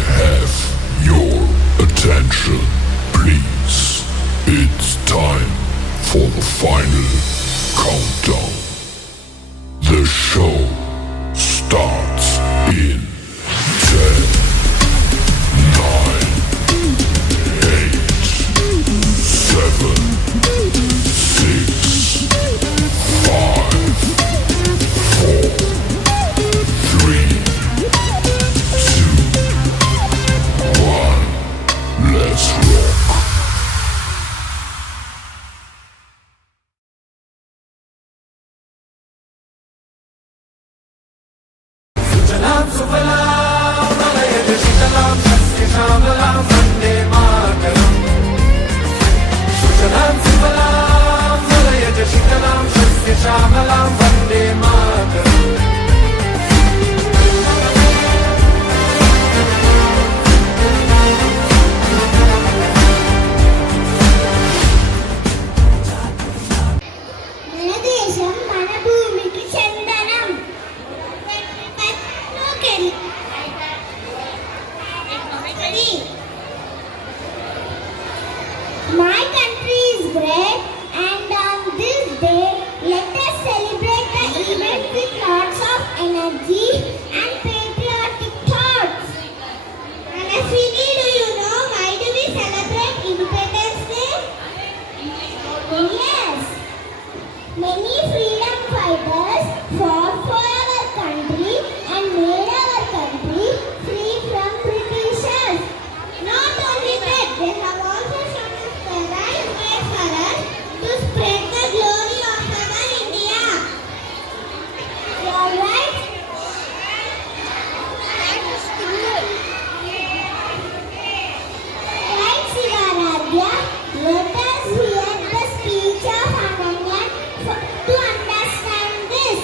have your attention, please? It's time for the final countdown. The show starts in 10, 9, 8, 7, 6, 5, 4, 3, 2, 1. Let's rock. My country is great, and on this day, let us celebrate the event with lots of energy and patriotic thoughts. Anaswini, do you know why do we celebrate Independence Day? Yes, many freedom fighters fought for our country and made our country free from Britishers. Not only that, they have also shown us the right way for us to spread the glory of our India. You are right? Right, Sivaradhya. Let us hear the speech of Ananya to understand this.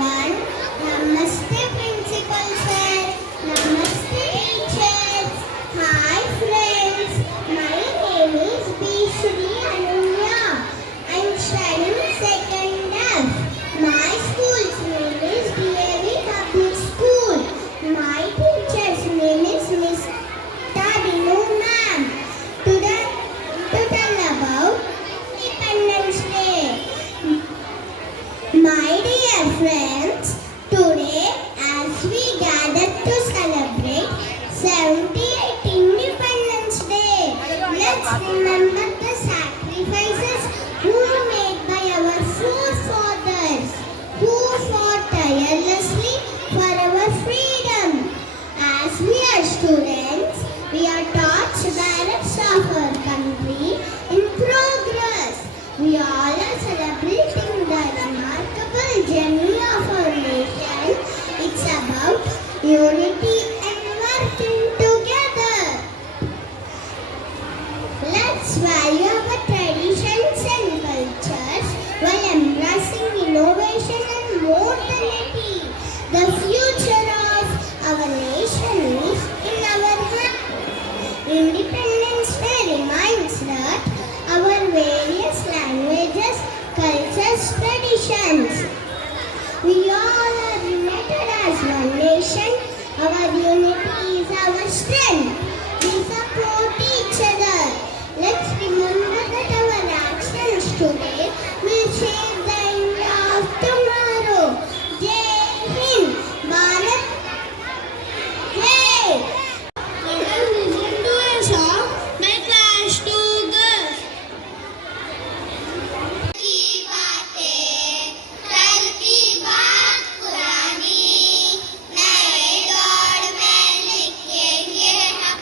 One, Namaste Principal Sir, Namaste Teachers, hi friends, my name is B. Shri Anunya. I'm studying second F. My school's name is DAV Public School. My teacher's name is Miss Tabinu Ma'am. To tell about Independence Day. My dear friends, today as we gather to celebrate 78th Independence Day, let's remember the sacrifices who were made by our forefathers, who fought tirelessly for our freedom. As we are students, we are taught the merits of our country in progress. We all are celebrating the remarkable journey of our nation. It's about unity and working together. Let's value our traditions and cultures while embracing innovation and modernity. The future of our nation is in our hands. Independence Day reminds that our various languages, cultures, traditions. We all are united as one nation. Our unity is our strength. We support each other. Let's remember that our actions today will shape the India of tomorrow. Jai Hind, Bharat, Jai. Let us listen to a song by Clash 2 Girls. की बातें कल की बात पुरानी नए दौर में लिखेंगे हम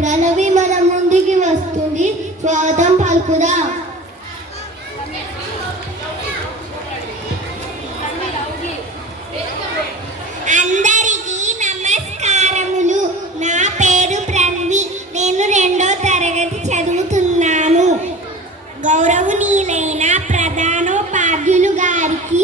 ప్రణవి మన ముందుకి వస్తుంది. స్వాగతం పలుకుదాం. అందరికీ నమస్కారములు. నా పేరు ప్రణవి. నేను 2వ తరగతి చదువుతున్నాను. గౌరవనీయులైన ప్రధానోపాధ్యులు గారికి,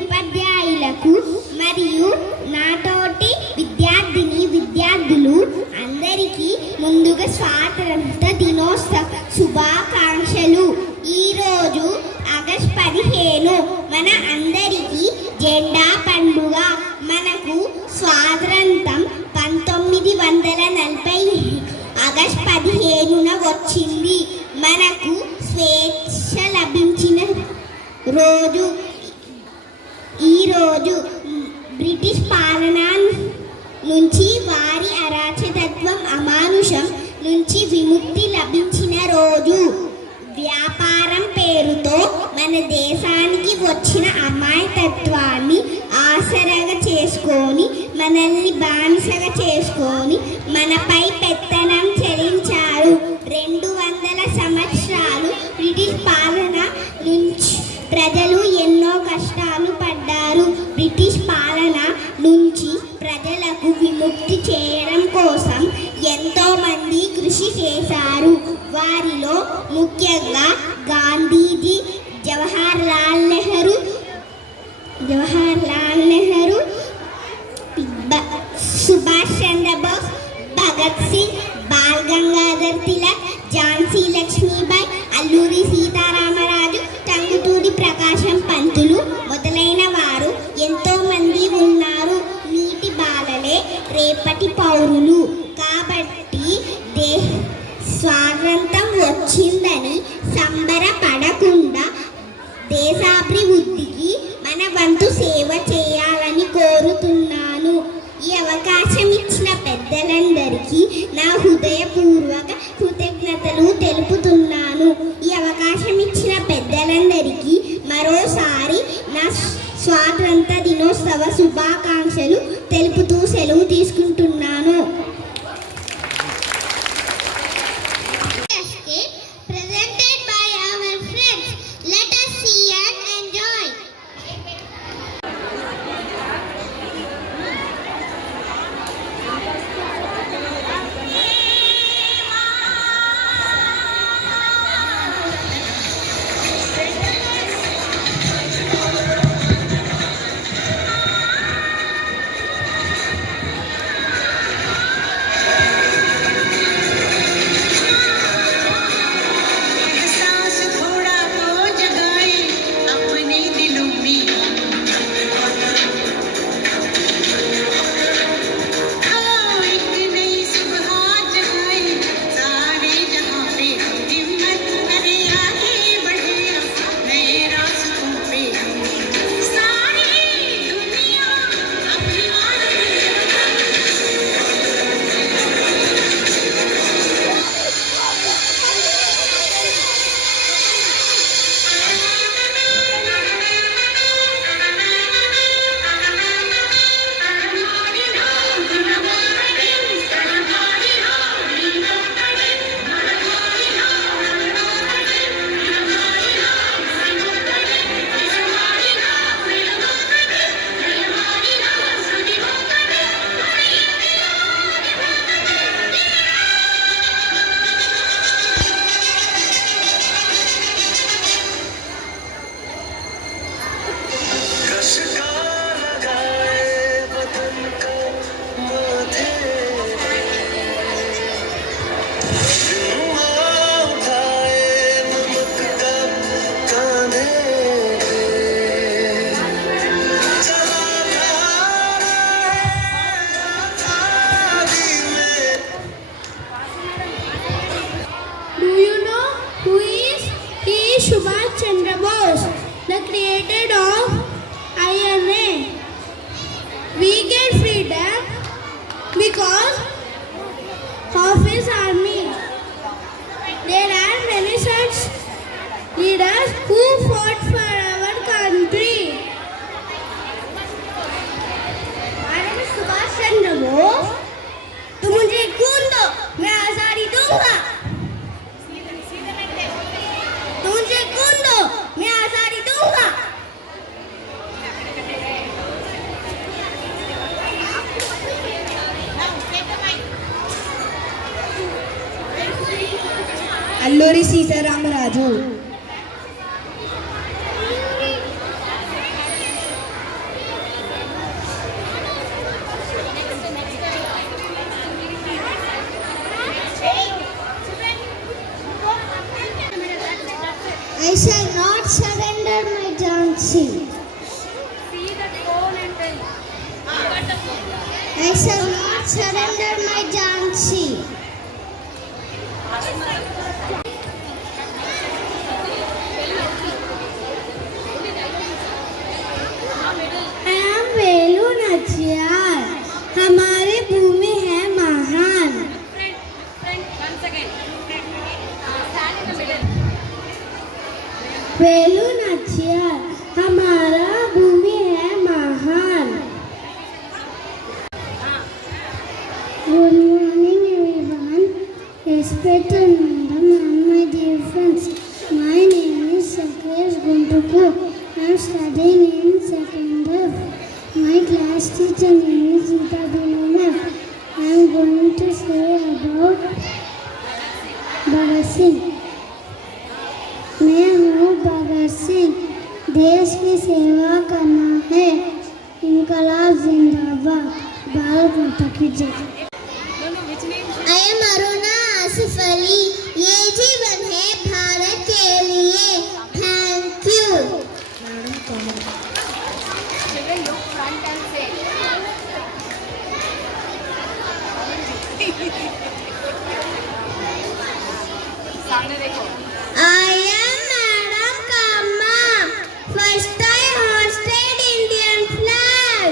ఉపాధ్యాయులకు మరియు నాతోటి విద్యార్థులు అందరికీ ముందుగా స్వాతంత్ర దినోత్సవ శుభాకాంక్షలు. ఈరోజు ఆగస్టు 15 మన అందరికీ జెండా పండుగ. మనకు స్వాతంత్రం 1940 ఆగస్టు 15న వచ్చింది. మనకు స్వేచ్ఛ లభించిన రోజు ఈరోజు. బ్రిటిష్ పాలన నుంచి, వారి అరాచకత్వం, అమానుషం నుంచి విముక్తి లభించిన రోజు. వ్యాపారం పేరుతో మన దేశానికి వచ్చిన అమాయకత్వాన్ని ఆసరాగా చేసుకొని, మనల్ని బానిసగా చేసుకొని మనపై పెత్తనం చెల్లించారు. 200 సంవత్సరాలు బ్రిటిష్ పాలన నుంచి ప్రజలు ఎన్నో కష్టాలు పడ్డారు. బ్రిటిష్ పాలన నుంచి ప్రజలకు విముక్తి చేయడం కోసం ఎంతో మంది కృషి చేశారు. వారిలో ముఖ్యంగా గాంధీజీ, జవహర్లాల్ నెహ్రూ, సుభాష్ చంద్రబోస్, భగత్ సింగ్, బాల్ గంగాధర్ తిలక్, ఝాన్సీ లక్ష్మీబాయి, అల్లూరి సీతారామరాజు, టంగుటూరి ప్రకాశం పంతులు మొదలైన వారు ఎంతో మంది ఉన్నారు. నీటి బాలలే రేపటి పౌరులు. కాబట్టి స్వాతంత్రం వచ్చిందని సంబరపడకుండా దేశాభివృద్ధికి మన వంతు సేవ చేయాలని కోరుతున్నాను. ఈ అవకాశం ఇచ్చిన పెద్దలందరికీ నా హృదయపూర్వక కృతజ్ఞతలు తెలుపుతున్నాను. ఈ అవకాశం ఇచ్చిన పెద్దలందరికీ మరోసారి నా స్వాతంత్ర దినోత్సవ శుభాకాంక్షలు తెలుపుతూ సెలవు తీసుకుంటున్నాను. Presented by our friends. Let us see and enjoy. Subhash Chandra Bose, the creator of INA. We get freedom because of his army. There are many such leaders who fought for our country. My name is Subhash Chandra Bose. तो मुझे खून दो. Alluri Sitaramaraju. I shall not surrender my Jhansi. I shall not surrender my Jhansi. I am Velu Nachiyar. हमारी भूमि है महान. वेलू नाचियार हमारा भूमि है महान. Good morning everyone. Respected madam and my dear friends. My name is Sakesh Guntupu. I am studying in second F. My class teacher name is Rita Binoma. I am going to say about Bhagat Singh. मैं हूँ भगत सिंह. देश की सेवा करना है. इनकलाब जिंदाबाद. भारत माता की जय. I am Aruna Asif Ali. ये जीवन है भारत के लिए. Thank you. I am Madam Kamma. First I hosted Indian flag.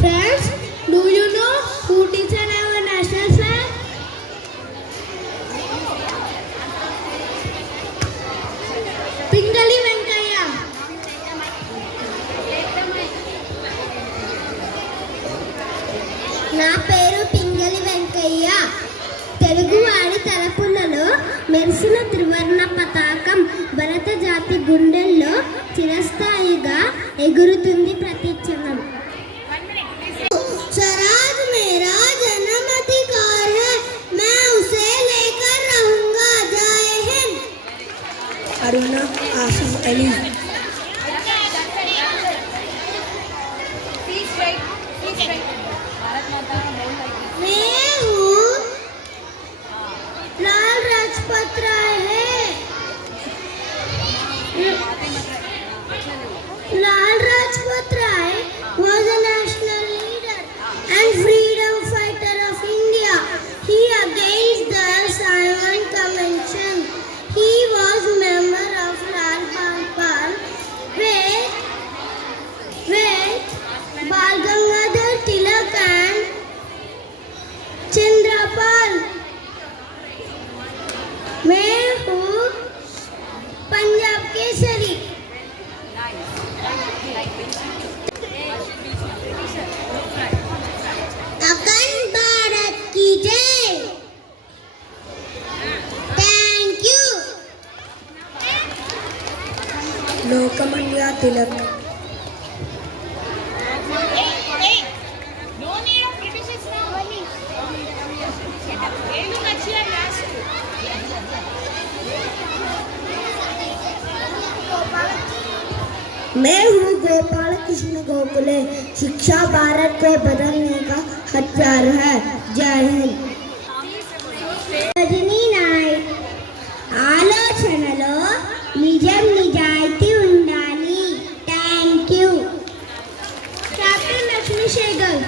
Friends, do you know who designed our national flag? Pingali Venkaiah. నా పేరు పింగళి వెంకయ్య. తెలుగువాడి తలపులలో మెరిసిన త్రివర్ణ పతాకం భరత జాతి గుండెల్లో చిరస్థాయిగా ఎగురుతుంది ప్రతి క్షణం. स्वराज मेरा जन्म अधिकार है. मैं उसे लेकर रहूंगा. जय हिंद. అరుణ ఆసిఫ్ అలీ. मैं हूँ लाल राजपत राय है. लाल राजपत राय was a national leader and freedom fighter of India. He against the Simon Convention. He was member of Lal Bal with Bal Gangadhar Tilak and Chandrapal. मैं हूँ पंजाब केसरी. अखंड भारत की जय. Thank you. Lokmanya Tilak. No need of prepositions now. Velu Nachiyar last. मैं हूँ गोपाल कृष्ण गोखले. शिक्षा भारत को बदलने का हथियार है. जय हिंद. రజనీ నాయక్. ఆలోచనలో నిజం నిజాయితీ ఉండాలి. Thank you. Captain Lakshmi Sehgal.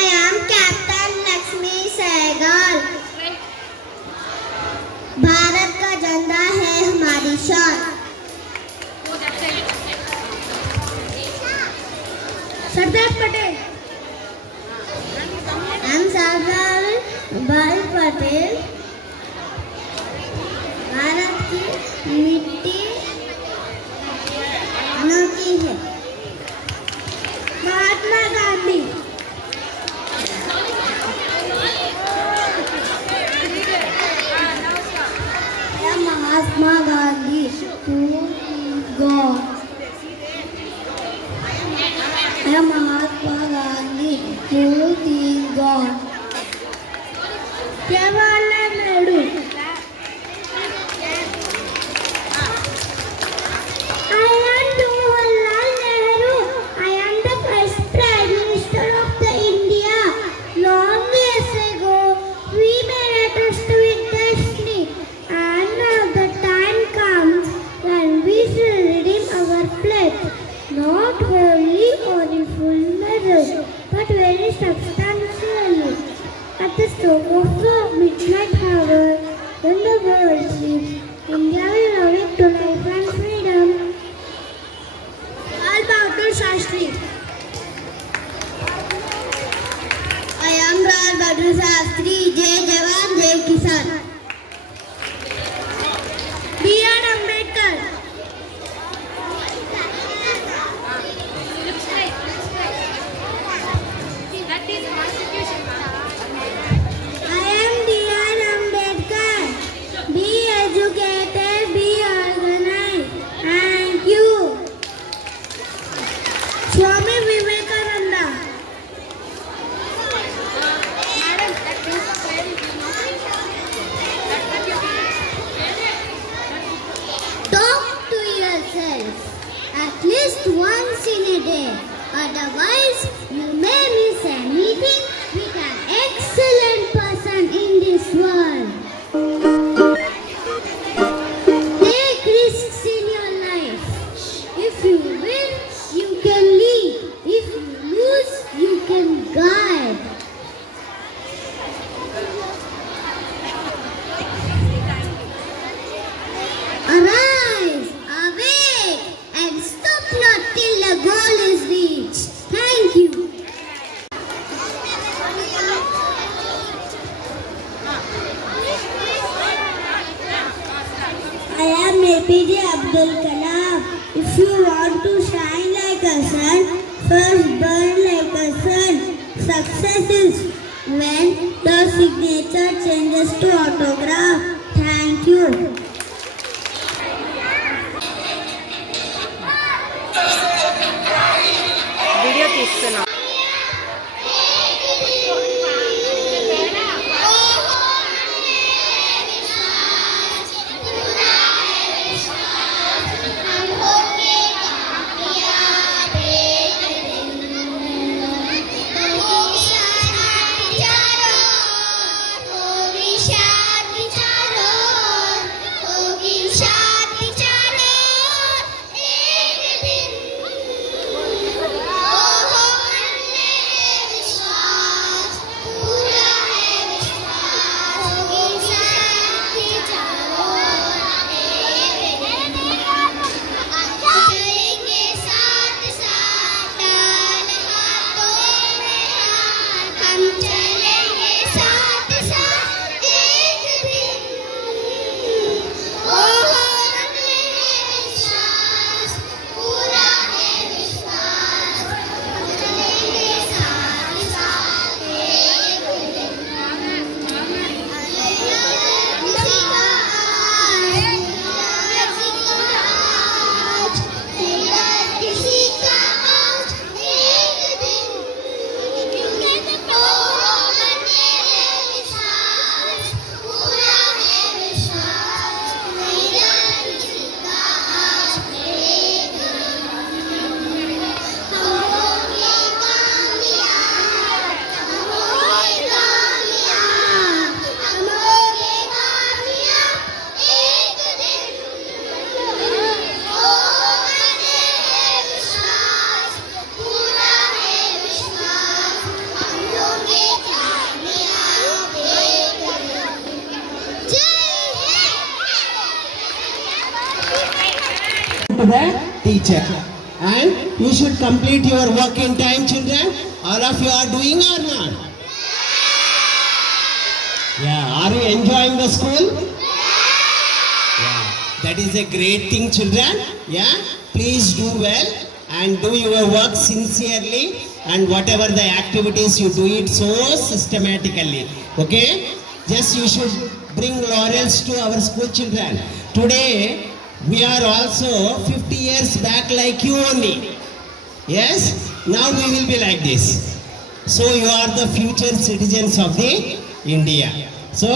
I am Captain Lakshmi Sehgal. Bharat का झंडा है हमारी शान. सरदार पटेल. हम सरदार वल्लभ पटेल. भारत की मिट्टी अनोखी है. Mahatma Gandhi. little, but very substantially. At the stroke of the midnight hour, when the world sleeps, India will awake to life and freedom. Lal Bahadur Shastri. I am Lal Bahadur Shastri, Jai Jawan, Jai Kisan. B.R. Ambedkar. Looks like. That is Constitution, I am D.R. Ambedkar. Be educated, be organized. Thank you. Swami Vivekananda. Madam, that is very Talk to yourself at least once in a day. Otherwise, you may miss a meeting with an excellent person in this world. Take risks in your life. If you win, you can lead. If you lose, you can guide. Arise, awake, and stop not till the goal is reached. Thank you. I am APJ Abdul Kalam. If you want to shine like a sun, first burn like a sun. Success is when the signature changes to autograph. Thank you. Video తీస్తున్నా. To the teacher, and you should complete your work in time, children. All of you are doing or not? Yeah, are you enjoying the school? Yeah, that is a great thing, children. Yeah, please do well and do your work sincerely, and whatever the activities you do it so systematically. Okay, just you should bring laurels to our school, children. Today we are also 50 years back like you only. Yes, now we will be like this. So you are the future citizens of the India. So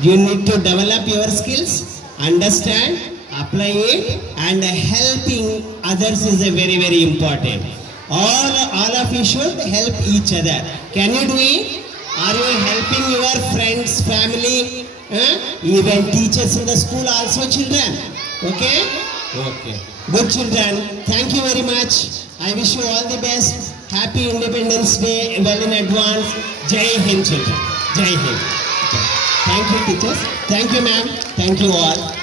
you need to develop your skills, understand, apply it, and helping others is a very, very important. All of you should help each other. Can you do it? Are you helping your friends, family, even teachers in the school also, children? Okay? Okay. Good children. Thank you very much. I wish you all the best. Happy Independence Day well in advance. Jai Hind children. Jai Hind. Thank you teachers. Thank you ma'am. Thank you all.